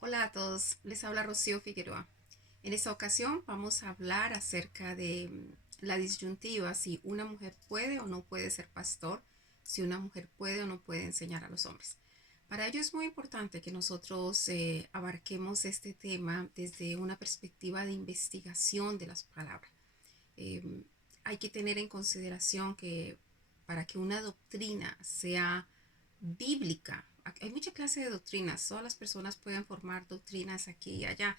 Hola a todos, les habla Rocío Figueroa. En esta ocasión vamos a hablar acerca de la disyuntiva si una mujer puede o no puede ser pastor, si una mujer puede o no puede enseñar a los hombres. Para ello es muy importante que nosotros abarquemos este tema desde una perspectiva de investigación de las palabras. Eh, Hay que tener en consideración que para que una doctrina sea bíblica, hay mucha clase de doctrinas, todas las personas pueden formar doctrinas aquí y allá,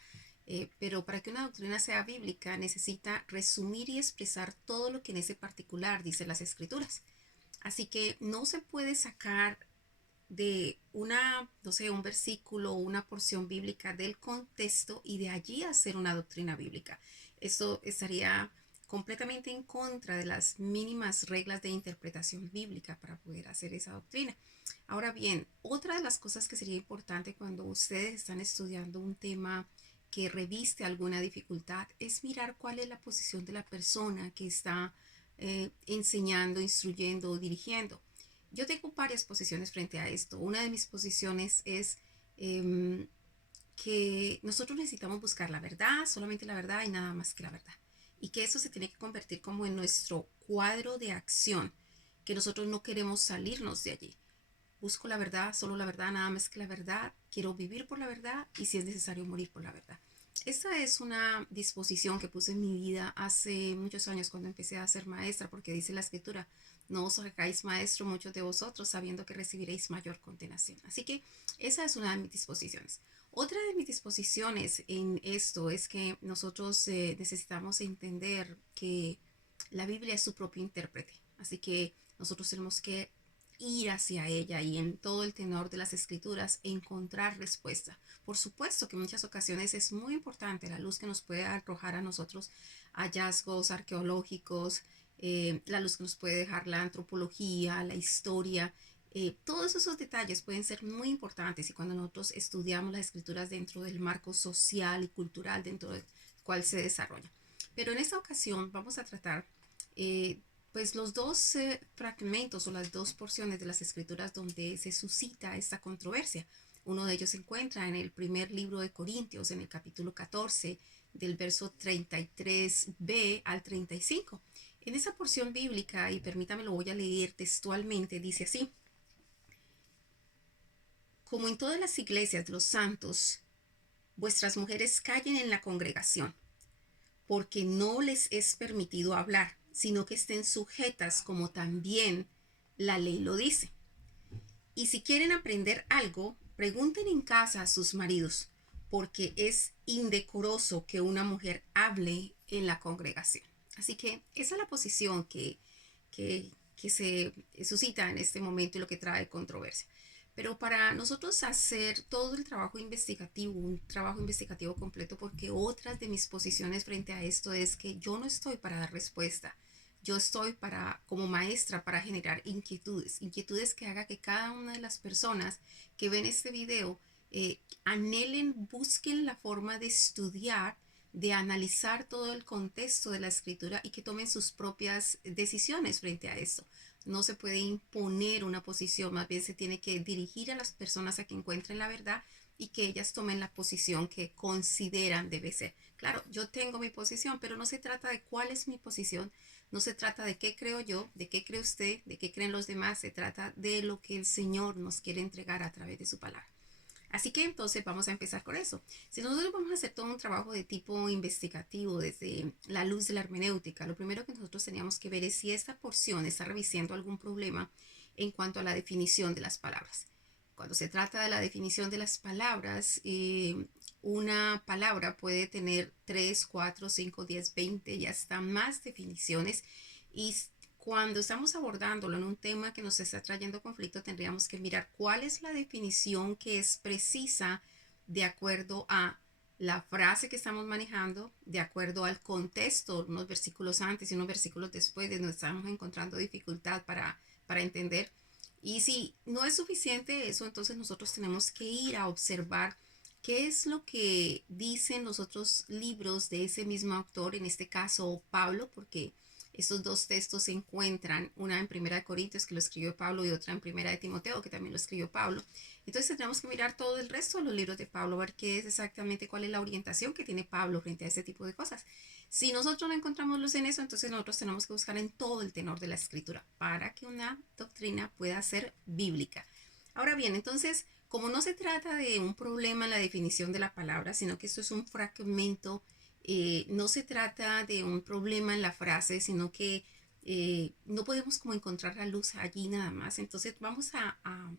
pero para que una doctrina sea bíblica necesita resumir y expresar todo lo que en ese particular dice las escrituras. Así que no se puede sacar de una, no sé, un versículo o una porción bíblica del contexto y de allí hacer una doctrina bíblica. Eso estaría completamente en contra de las mínimas reglas de interpretación bíblica para poder hacer esa doctrina. Ahora bien, otra de las cosas que sería importante cuando ustedes están estudiando un tema que reviste alguna dificultad es mirar cuál es la posición de la persona que está enseñando, instruyendo o dirigiendo. Yo tengo varias posiciones frente a esto. Una de mis posiciones es eh, que nosotros necesitamos buscar la verdad, solamente la verdad y nada más que la verdad. Y que eso se tiene que convertir como en nuestro cuadro de acción, que nosotros no queremos salirnos de allí. Busco la verdad, solo la verdad, nada más que la verdad. Quiero vivir por la verdad y si es necesario morir por la verdad. Esta es una disposición que puse en mi vida hace muchos años cuando empecé a ser maestra, porque dice la escritura, no os hagáis maestro muchos de vosotros, sabiendo que recibiréis mayor condenación. Así que esa es una de mis disposiciones. Otra de mis disposiciones en esto es que nosotros necesitamos entender que la Biblia es su propio intérprete. Así que nosotros tenemos que ir hacia ella y en todo el tenor de las escrituras encontrar respuesta. Por supuesto que en muchas ocasiones es muy importante la luz que nos puede arrojar a nosotros hallazgos arqueológicos, la luz que nos puede dejar la antropología, la historia. Todos esos detalles pueden ser muy importantes y cuando nosotros estudiamos las escrituras dentro del marco social y cultural dentro del cual se desarrolla. Pero en esta ocasión vamos a tratar eh, pues los dos fragmentos o las dos porciones de las escrituras donde se suscita esta controversia. Uno de ellos se encuentra en el primer libro de Corintios, en el capítulo 14, del verso 33b al 35. En esa porción bíblica, y permítame lo voy a leer textualmente, dice así: como en todas las iglesias de los santos, vuestras mujeres callen en la congregación, porque no les es permitido hablar, sino que estén sujetas como también la ley lo dice. Y si quieren aprender algo, pregunten en casa a sus maridos, porque es indecoroso que una mujer hable en la congregación. Así que esa es la posición que se suscita en este momento y lo que trae controversia. Pero para nosotros hacer todo el trabajo investigativo, un trabajo investigativo completo, porque otras de mis posiciones frente a esto es que yo no estoy para dar respuesta. Yo estoy para, como maestra, para generar inquietudes, inquietudes que haga que cada una de las personas que ven este video anhelen, busquen la forma de estudiar, de analizar todo el contexto de la escritura y que tomen sus propias decisiones frente a esto. No se puede imponer una posición, más bien se tiene que dirigir a las personas a que encuentren la verdad y que ellas tomen la posición que consideran debe ser. Claro, yo tengo mi posición, pero no se trata de cuál es mi posición, no se trata de qué creo yo, de qué cree usted, de qué creen los demás, se trata de lo que el Señor nos quiere entregar a través de su palabra. Así que entonces vamos a empezar con eso. Si nosotros vamos a hacer todo un trabajo de tipo investigativo desde la luz de la hermenéutica, lo primero que nosotros teníamos que ver es si esta porción está revisando algún problema en cuanto a la definición de las palabras. Cuando se trata de la definición de las palabras, una palabra puede tener 3, 4, 5, 10, 20 y hasta más definiciones. Y cuando estamos abordándolo en un tema que nos está trayendo conflicto, tendríamos que mirar cuál es la definición que es precisa de acuerdo a la frase que estamos manejando, de acuerdo al contexto, unos versículos antes y unos versículos después, de donde estamos encontrando dificultad para entender. Y si no es suficiente eso, entonces nosotros tenemos que ir a observar qué es lo que dicen los otros libros de ese mismo autor, en este caso Pablo, porque estos dos textos se encuentran, una en Primera de Corintios que lo escribió Pablo y otra en Primera de Timoteo que también lo escribió Pablo. Entonces tendremos que mirar todo el resto de los libros de Pablo, ver qué es exactamente, cuál es la orientación que tiene Pablo frente a este tipo de cosas. Si nosotros no encontramos luz en eso, entonces nosotros tenemos que buscar en todo el tenor de la escritura para que una doctrina pueda ser bíblica. Ahora bien, entonces, como no se trata de un problema en la definición de la palabra, sino que esto es un fragmento, no se trata de un problema en la frase, sino que no podemos como encontrar la luz allí nada más. Entonces vamos a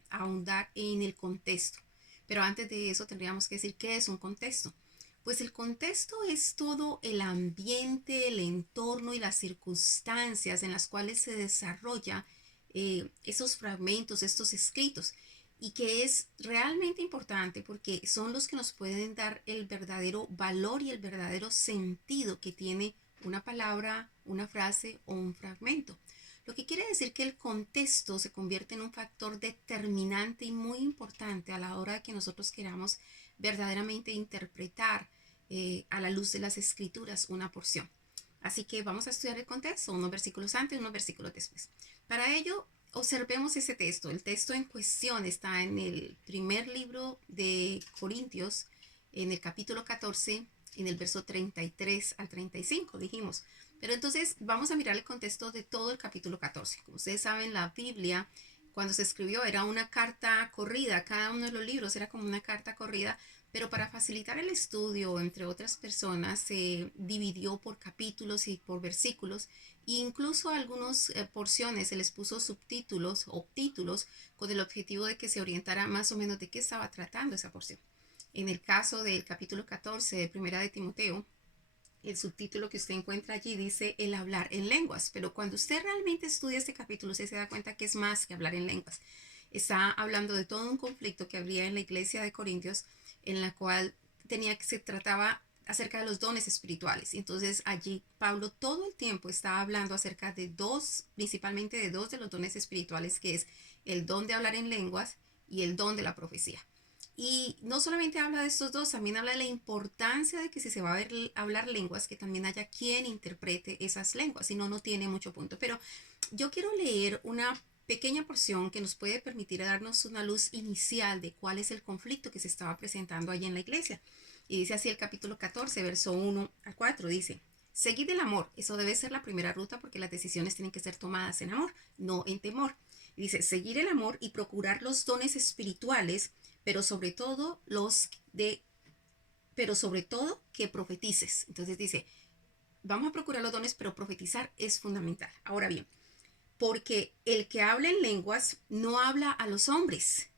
ahondar en el contexto. Pero antes de eso tendríamos que decir qué es un contexto. Pues el contexto es todo el ambiente, el entorno y las circunstancias en las cuales se desarrolla esos fragmentos, estos escritos, y que es realmente importante porque son los que nos pueden dar el verdadero valor y el verdadero sentido que tiene una palabra, una frase o un fragmento. Lo que quiere decir que el contexto se convierte en un factor determinante y muy importante a la hora de que nosotros queramos verdaderamente interpretar a la luz de las escrituras una porción. Así que vamos a estudiar el contexto, unos versículos antes y unos versículos después. Para ello, observemos ese texto. El texto en cuestión está en el primer libro de Corintios, en el capítulo 14, en el verso 33 al 35, dijimos. Pero entonces vamos a mirar el contexto de todo el capítulo 14. Como ustedes saben, la Biblia, cuando se escribió, era una carta corrida. Cada uno de los libros era como una carta corrida, pero para facilitar el estudio entre otras personas se dividió por capítulos y por versículos, e incluso a algunas porciones se les puso subtítulos o títulos con el objetivo de que se orientara más o menos de qué estaba tratando esa porción. En el caso del capítulo 14 de Primera de Timoteo, el subtítulo que usted encuentra allí dice el hablar en lenguas, pero cuando usted realmente estudia este capítulo, usted se da cuenta que es más que hablar en lenguas. Está hablando de todo un conflicto que habría en la iglesia de Corintios, en la cual se trataba acerca de los dones espirituales. Entonces allí Pablo todo el tiempo estaba hablando acerca de dos, principalmente de dos de los dones espirituales, que es el don de hablar en lenguas y el don de la profecía. Y no solamente habla de estos dos, también habla de la importancia de que si se va a hablar lenguas, que también haya quien interprete esas lenguas, si no, no tiene mucho punto. Pero yo quiero leer una pequeña porción que nos puede permitir darnos una luz inicial de cuál es el conflicto que se estaba presentando allí en la iglesia. Y dice así el capítulo 14, verso 1 al 4, dice: seguid el amor, eso debe ser la primera ruta porque las decisiones tienen que ser tomadas en amor, no en temor. Y dice: seguir el amor y procurar los dones espirituales, pero sobre todo pero sobre todo que profetices. Entonces dice, vamos a procurar los dones, pero profetizar es fundamental. Ahora bien, porque el que habla en lenguas no habla a los hombres,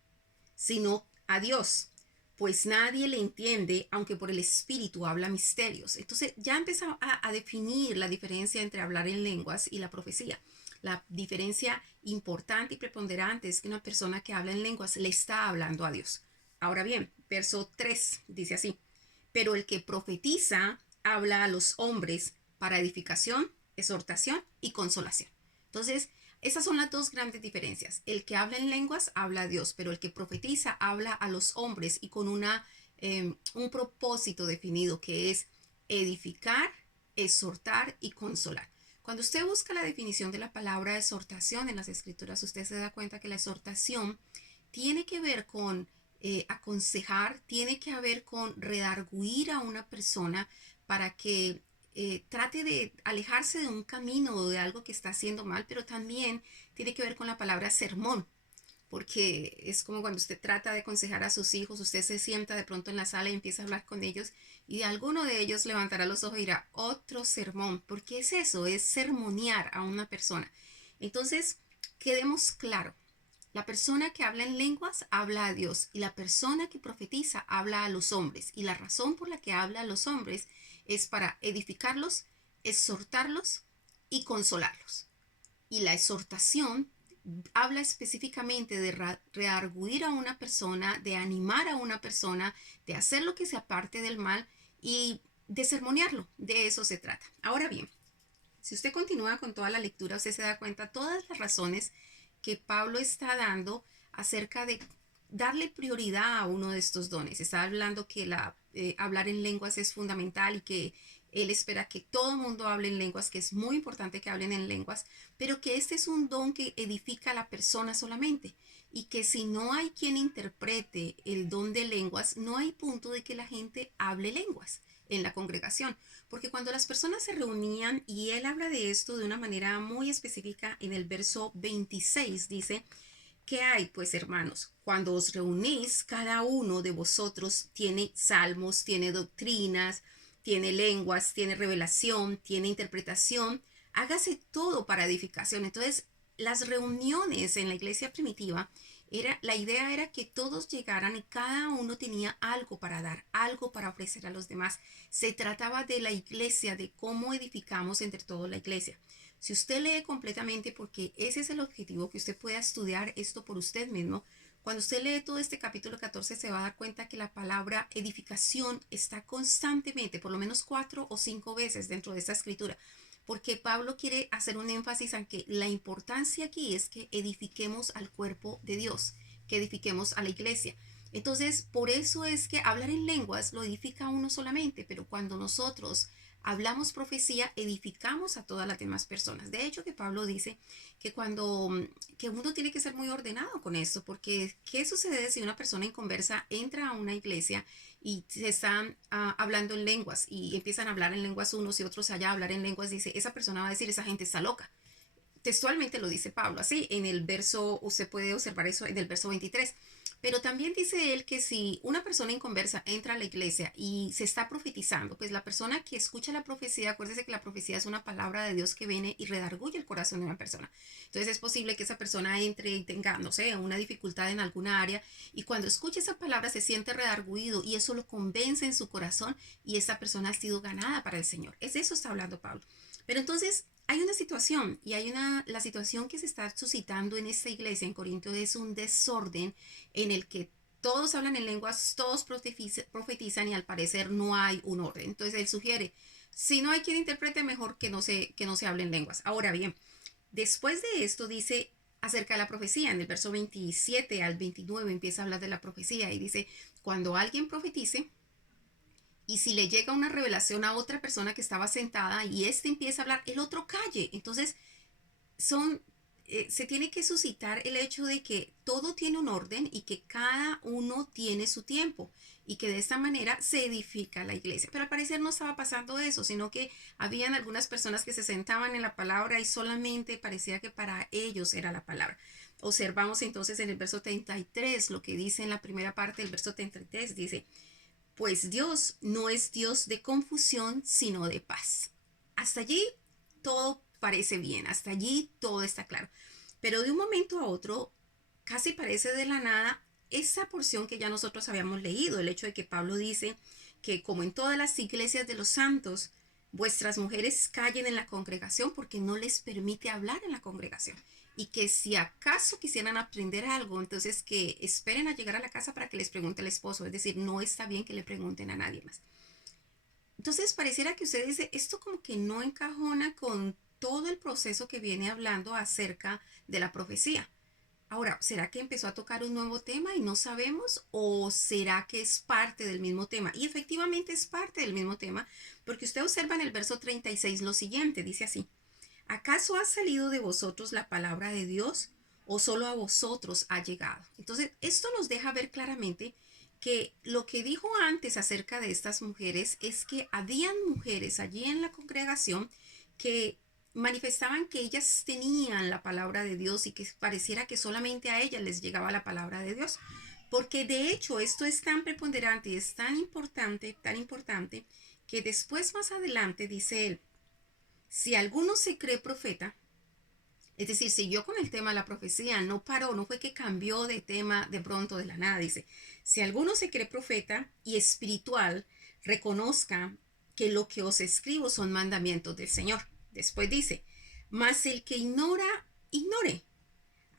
sino a Dios, pues nadie le entiende, aunque por el Espíritu habla misterios. Entonces ya empieza a definir la diferencia entre hablar en lenguas y la profecía. La diferencia importante y preponderante es que una persona que habla en lenguas le está hablando a Dios. Ahora bien, verso 3 dice así: pero el que profetiza habla a los hombres para edificación, exhortación y consolación. Entonces, esas son las dos grandes diferencias. El que habla en lenguas habla a Dios, pero el que profetiza habla a los hombres y con un propósito definido, que es edificar, exhortar y consolar. Cuando usted busca la definición de la palabra exhortación en las escrituras, usted se da cuenta que la exhortación tiene que ver con aconsejar, tiene que ver con redarguir a una persona para que trate de alejarse de un camino o de algo que está haciendo mal, pero también tiene que ver con la palabra sermón, porque es como cuando usted trata de aconsejar a sus hijos, usted se sienta de pronto en la sala y empieza a hablar con ellos y alguno de ellos levantará los ojos y dirá: otro sermón. ¿Por qué es eso? Es sermonear a una persona. Entonces, quedemos claro. La persona que habla en lenguas habla a Dios y la persona que profetiza habla a los hombres. Y la razón por la que habla a los hombres es para edificarlos, exhortarlos y consolarlos. Y la exhortación habla específicamente de rearguir a una persona, de animar a una persona, de hacer lo que se aparte del mal y de sermonearlo. De eso se trata. Ahora bien, si usted continúa con toda la lectura, usted se da cuenta de todas las razones que Pablo está dando acerca de darle prioridad a uno de estos dones. Está hablando que hablar en lenguas es fundamental y que él espera que todo el mundo hable en lenguas, que es muy importante que hablen en lenguas, pero que este es un don que edifica a la persona solamente. y que si no hay quien interprete el don de lenguas, no hay punto de que la gente hable lenguas en la congregación. Porque cuando las personas se reunían, y él habla de esto de una manera muy específica en el verso 26, dice, ¿qué hay pues, hermanos? Cuando os reunís, cada uno de vosotros tiene salmos, tiene doctrinas, tiene lenguas, tiene revelación, tiene interpretación. Hágase todo para edificación. Entonces, las reuniones en la iglesia primitiva, la idea era que todos llegaran y cada uno tenía algo para dar, algo para ofrecer a los demás. Se trataba de la iglesia, de cómo edificamos entre todos la iglesia. Si usted lee completamente, porque ese es el objetivo, que usted pueda estudiar esto por usted mismo, cuando usted lee todo este capítulo 14 se va a dar cuenta que la palabra edificación está constantemente, por lo menos 4 o 5 veces dentro de esta escritura, porque Pablo quiere hacer un énfasis en que la importancia aquí es que edifiquemos al cuerpo de Dios, que edifiquemos a la iglesia. Entonces, por eso es que hablar en lenguas lo edifica a uno solamente, pero cuando nosotros hablamos profecía, edificamos a todas las demás personas. De hecho, que Pablo dice que que uno tiene que ser muy ordenado con esto, porque ¿qué sucede si una persona inconversa entra a una iglesia y se están hablando en lenguas y empiezan a hablar en lenguas unos y otros allá a hablar en lenguas? Dice, esa persona va a decir, esa gente está loca. Textualmente lo dice Pablo, así en el verso, usted puede observar eso en el verso 23. Pero también dice él que si una persona inconversa entra a la iglesia y se está profetizando, pues la persona que escucha la profecía, acuérdese que la profecía es una palabra de Dios que viene y redarguye el corazón de una persona. Entonces es posible que esa persona entre y tenga, no sé, una dificultad en alguna área, y cuando escucha esa palabra se siente redarguido y eso lo convence en su corazón y esa persona ha sido ganada para el Señor. Es de eso está hablando Pablo. Pero entonces hay una situación, y la situación que se está suscitando en esta iglesia en Corinto es un desorden en el que todos hablan en lenguas, todos profetizan y al parecer no hay un orden. Entonces él sugiere, si no hay quien interprete, mejor que no se hable en lenguas. Ahora bien, después de esto dice acerca de la profecía, en el verso 27 al 29 empieza a hablar de la profecía y dice, cuando alguien profetice, y si le llega una revelación a otra persona que estaba sentada y éste empieza a hablar, el otro calle. Entonces, se tiene que suscitar el hecho de que todo tiene un orden y que cada uno tiene su tiempo y que de esta manera se edifica la iglesia. Pero al parecer no estaba pasando eso, sino que habían algunas personas que se sentaban en la palabra y solamente parecía que para ellos era la palabra. Observamos entonces en el verso 33 lo que dice en la primera parte del verso 33, dice, pues Dios no es Dios de confusión, sino de paz. Hasta allí todo parece bien, hasta allí todo está claro. Pero de un momento a otro, casi parece de la nada, esa porción que ya nosotros habíamos leído, el hecho de que Pablo dice que como en todas las iglesias de los santos, vuestras mujeres callen en la congregación porque no les permite hablar en la congregación. Y que si acaso quisieran aprender algo, entonces que esperen a llegar a la casa para que les pregunte el esposo. Es decir, no está bien que le pregunten a nadie más. Entonces pareciera que usted dice, esto como que no encajona con todo el proceso que viene hablando acerca de la profecía. Ahora, ¿será que empezó a tocar un nuevo tema y no sabemos? ¿O será que es parte del mismo tema? Y efectivamente es parte del mismo tema, porque usted observa en el verso 36 lo siguiente, dice así. ¿Acaso ha salido de vosotros la palabra de Dios o solo a vosotros ha llegado? Entonces, esto nos deja ver claramente que lo que dijo antes acerca de estas mujeres es que habían mujeres allí en la congregación que manifestaban que ellas tenían la palabra de Dios y que pareciera que solamente a ellas les llegaba la palabra de Dios. Porque de hecho esto es tan preponderante y es tan importante, que después más adelante dice él, si alguno se cree profeta, es decir, siguió con el tema de la profecía, no paró, no fue que cambió de tema de pronto de la nada, dice, si alguno se cree profeta y espiritual, reconozca que lo que os escribo son mandamientos del Señor. Después dice, mas el que ignora, ignore.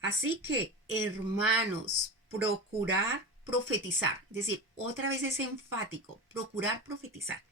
Así que, hermanos, procurar profetizar, es decir, otra vez es enfático, procurar profetizar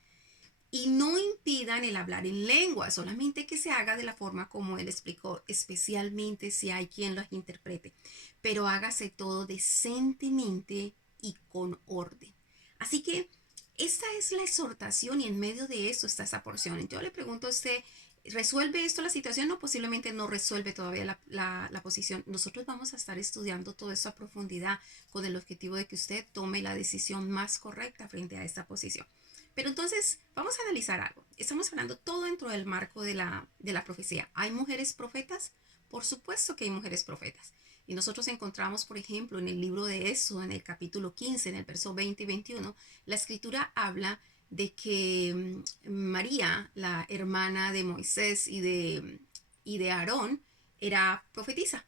y no impidan el hablar en lengua, solamente que se haga de la forma como él explicó, especialmente si hay quien las interprete, pero hágase todo decentemente y con orden. Así que esta es la exhortación y en medio de eso está esa porción. Yo le pregunto a usted, ¿Resuelve esto la situación? No, posiblemente no resuelve todavía la posición. Nosotros vamos a estar estudiando todo eso a profundidad con el objetivo de que usted tome la decisión más correcta frente a esta posición. Pero entonces vamos a analizar algo. Estamos hablando todo dentro del marco de la profecía. ¿Hay mujeres profetas? Por supuesto que hay mujeres profetas. Y nosotros encontramos, por ejemplo, en el libro de Éxodo, en el capítulo 15, en el verso 20 y 21, la escritura habla de que María, la hermana de Moisés y de Aarón, era profetisa.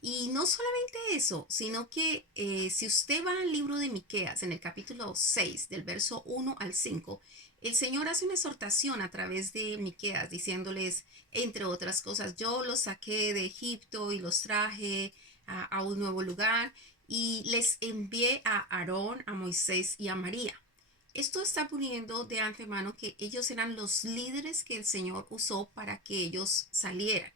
Y no solamente eso, sino que si usted va al libro de Miqueas, en el capítulo 6, del verso 1 al 5, el Señor hace una exhortación a través de Miqueas, diciéndoles, entre otras cosas, yo los saqué de Egipto y los traje a un nuevo lugar y les envié a Aarón, a Moisés y a María. Esto está poniendo de antemano que ellos eran los líderes que el Señor usó para que ellos salieran.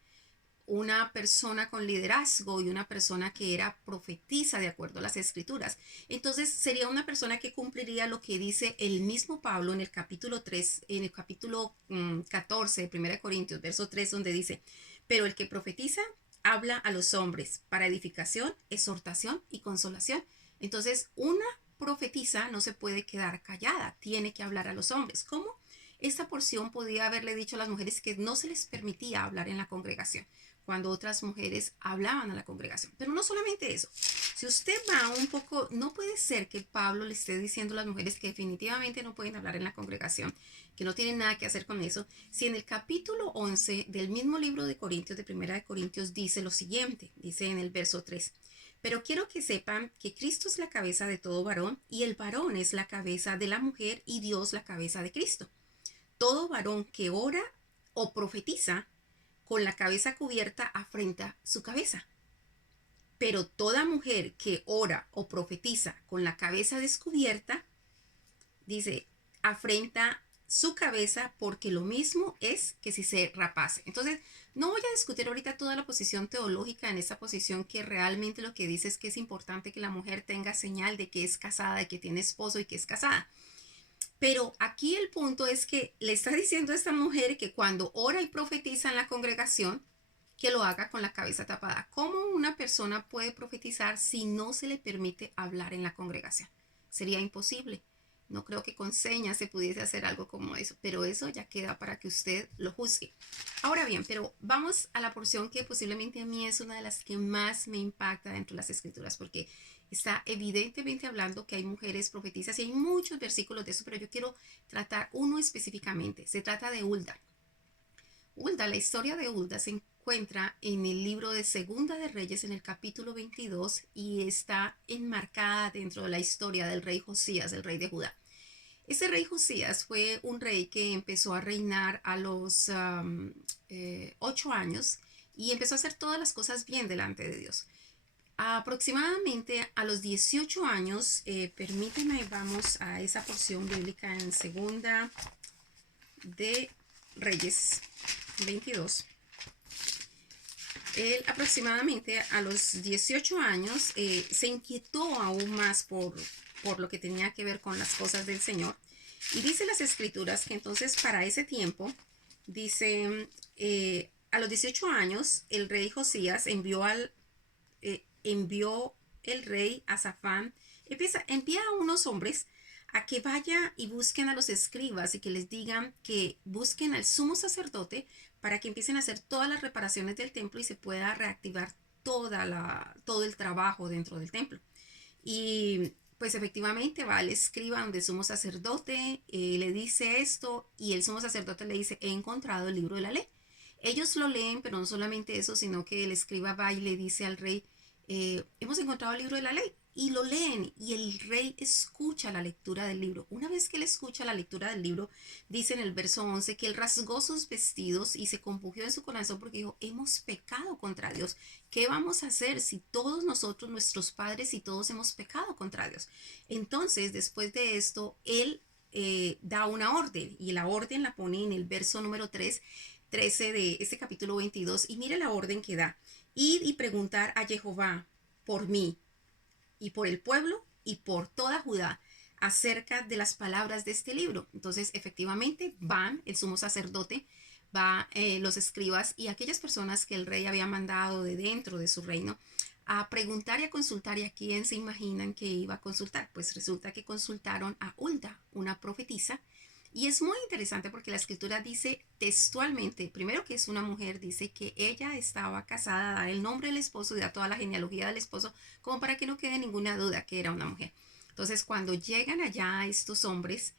Una persona con liderazgo y una persona que era profetisa de acuerdo a las escrituras. Entonces sería una persona que cumpliría lo que dice el mismo Pablo en el capítulo 3, en el capítulo 14 de 1 Corintios, verso 3, donde dice, pero el que profetiza habla a los hombres para edificación, exhortación y consolación. Entonces una profetisa no se puede quedar callada, tiene que hablar a los hombres. ¿Cómo? Esta porción podía haberle dicho a las mujeres que no se les permitía hablar en la congregación cuando otras mujeres hablaban a la congregación. Pero no solamente eso. Si usted va un poco, no puede ser que Pablo le esté diciendo a las mujeres que definitivamente no pueden hablar en la congregación, que no tienen nada que hacer con eso, si en el capítulo 11 del mismo libro de Corintios, de Primera de Corintios, dice lo siguiente, dice en el verso 3. Pero quiero que sepan que Cristo es la cabeza de todo varón y el varón es la cabeza de la mujer y Dios la cabeza de Cristo. Todo varón que ora o profetiza con la cabeza cubierta afrenta su cabeza. Pero toda mujer que ora o profetiza con la cabeza descubierta, dice, afrenta su cabeza porque lo mismo es que si se rapase. Entonces, no voy a discutir ahorita toda la posición teológica en esta posición que realmente lo que dice es que es importante que la mujer tenga señal de que es casada, de que tiene esposo y que es casada. Pero aquí el punto es que le está diciendo a esta mujer que cuando ora y profetiza en la congregación, que lo haga con la cabeza tapada. ¿Cómo una persona puede profetizar si no se le permite hablar en la congregación? Sería imposible. No creo que con señas se pudiese hacer algo como eso, pero eso ya queda para que usted lo juzgue. Ahora bien, pero vamos a la porción que posiblemente a mí es una de las que más me impacta dentro de las escrituras, porque está evidentemente hablando que hay mujeres profetizas y hay muchos versículos de eso, pero yo quiero tratar uno específicamente. Se trata de Hulda. Hulda, la historia de Hulda se encuentra en el libro de Segunda de Reyes en el capítulo 22 y está enmarcada dentro de la historia del rey Josías, el rey de Judá. Ese rey Josías fue un rey que empezó a reinar a los 8 años y empezó a hacer todas las cosas bien delante de Dios. Aproximadamente a los 18 años, permíteme, vamos a esa porción bíblica en Segunda de Reyes 22. Él aproximadamente a los 18 años se inquietó aún más por lo que tenía que ver con las cosas del Señor. Y dice las escrituras que entonces para ese tiempo, dice, a los 18 años el rey Josías envió el rey a Safán, envía a unos hombres a que vaya y busquen a los escribas y que les digan que busquen al sumo sacerdote para que empiecen a hacer todas las reparaciones del templo y se pueda reactivar todo el trabajo dentro del templo. Y pues efectivamente va al escriba donde el sumo sacerdote le dice esto y el sumo sacerdote le dice, he encontrado el libro de la ley. Ellos lo leen, pero no solamente eso, sino que el escriba va y le dice al rey, hemos encontrado el libro de la ley. Y lo leen y el rey escucha la lectura del libro. Una vez que él escucha la lectura del libro, dice en el verso 11 que él rasgó sus vestidos y se compungió en su corazón porque dijo, hemos pecado contra Dios. ¿Qué vamos a hacer si todos nosotros, nuestros padres y todos hemos pecado contra Dios? Entonces, después de esto, él da una orden y la orden la pone en el verso número 13 de este capítulo 22 y mire la orden que da. Ir y preguntar a Jehová por mí y por el pueblo y por toda Judá acerca de las palabras de este libro. Entonces, efectivamente, van, el sumo sacerdote va los escribas y aquellas personas que el rey había mandado de dentro de su reino a preguntar y a consultar, y a quién se imaginan que iba a consultar. Pues resulta que consultaron a Hulda, una profetisa, y es muy interesante porque la escritura dice textualmente, primero que es una mujer, dice que ella estaba casada, da el nombre del esposo y da toda la genealogía del esposo, como para que no quede ninguna duda que era una mujer. Entonces, cuando llegan allá estos hombres,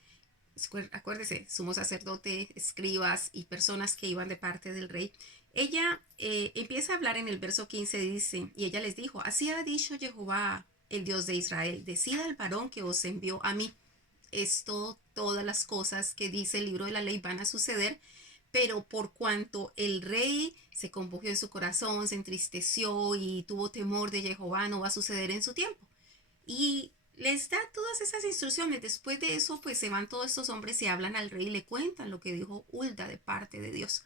acuérdese, sumo sacerdote, escribas y personas que iban de parte del rey, ella empieza a hablar en el verso 15, dice, y ella les dijo, así ha dicho Jehová, el Dios de Israel, decida al varón que os envió a mí. Esto, todas las cosas que dice el libro de la ley van a suceder, pero por cuanto el rey se compungió en su corazón, se entristeció y tuvo temor de Jehová, no va a suceder en su tiempo. Y les da todas esas instrucciones. Después de eso, pues se van todos estos hombres y hablan al rey y le cuentan lo que dijo Hulda de parte de Dios.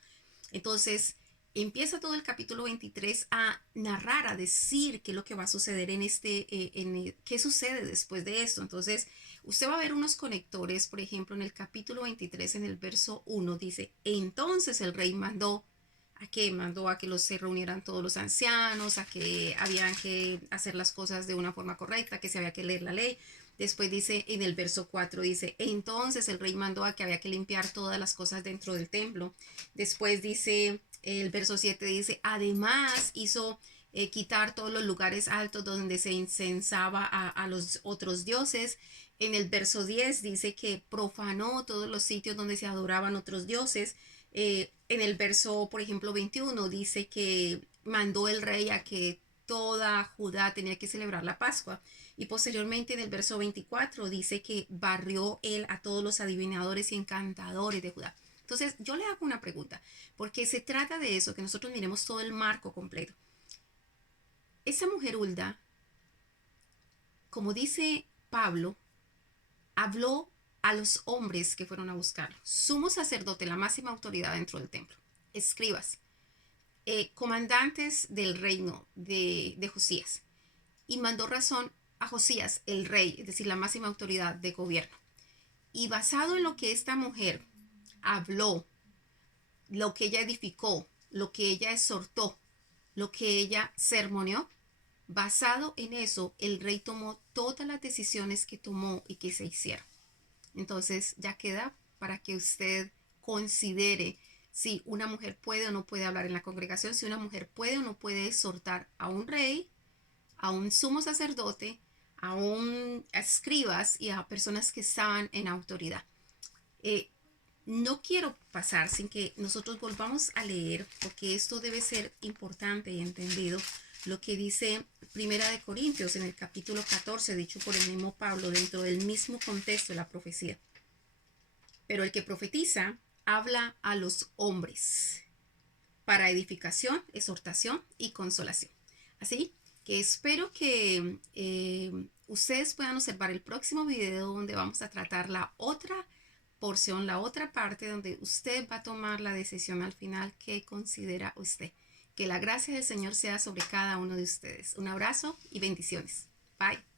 Entonces, empieza todo el capítulo 23 a narrar, a decir qué es lo que va a suceder qué sucede después de esto. Entonces, usted va a ver unos conectores, por ejemplo, en el capítulo 23, en el verso 1, dice, entonces el rey mandó a que se reunieran todos los ancianos, a que habían que hacer las cosas de una forma correcta, que se había que leer la ley. Después dice en el verso 4, dice, entonces el rey mandó a que había que limpiar todas las cosas dentro del templo. Después dice, el verso 7 dice, además hizo quitar todos los lugares altos donde se incensaba a los otros dioses. En el verso 10 dice que profanó todos los sitios donde se adoraban otros dioses. En el verso, por ejemplo, 21 dice que mandó el rey a que toda Judá tenía que celebrar la Pascua. Y posteriormente en el verso 24 dice que barrió él a todos los adivinadores y encantadores de Judá. Entonces yo le hago una pregunta, porque se trata de eso, que nosotros miremos todo el marco completo. Esa mujer Hulda, como dice Pablo, habló a los hombres que fueron a buscarlo. Sumo sacerdote, la máxima autoridad dentro del templo. Escribas, comandantes del reino de Josías. Y mandó razón a Josías, el rey, es decir, la máxima autoridad de gobierno. Y basado en lo que esta mujer habló, lo que ella edificó, lo que ella exhortó, lo que ella sermoneó, basado en eso, el rey tomó todas las decisiones que tomó y que se hicieron. Entonces ya queda para que usted considere si una mujer puede o no puede hablar en la congregación, si una mujer puede o no puede exhortar a un rey, a un sumo sacerdote, a un escribas y a personas que estaban en autoridad. No quiero pasar sin que nosotros volvamos a leer, porque esto debe ser importante y entendido, lo que dice Primera de Corintios en el capítulo 14, dicho por el mismo Pablo dentro del mismo contexto de la profecía. Pero el que profetiza habla a los hombres para edificación, exhortación y consolación. Así que espero que ustedes puedan observar el próximo video donde vamos a tratar la otra porción, la otra parte donde usted va a tomar la decisión al final que considera usted. Que la gracia del Señor sea sobre cada uno de ustedes. Un abrazo y bendiciones. Bye.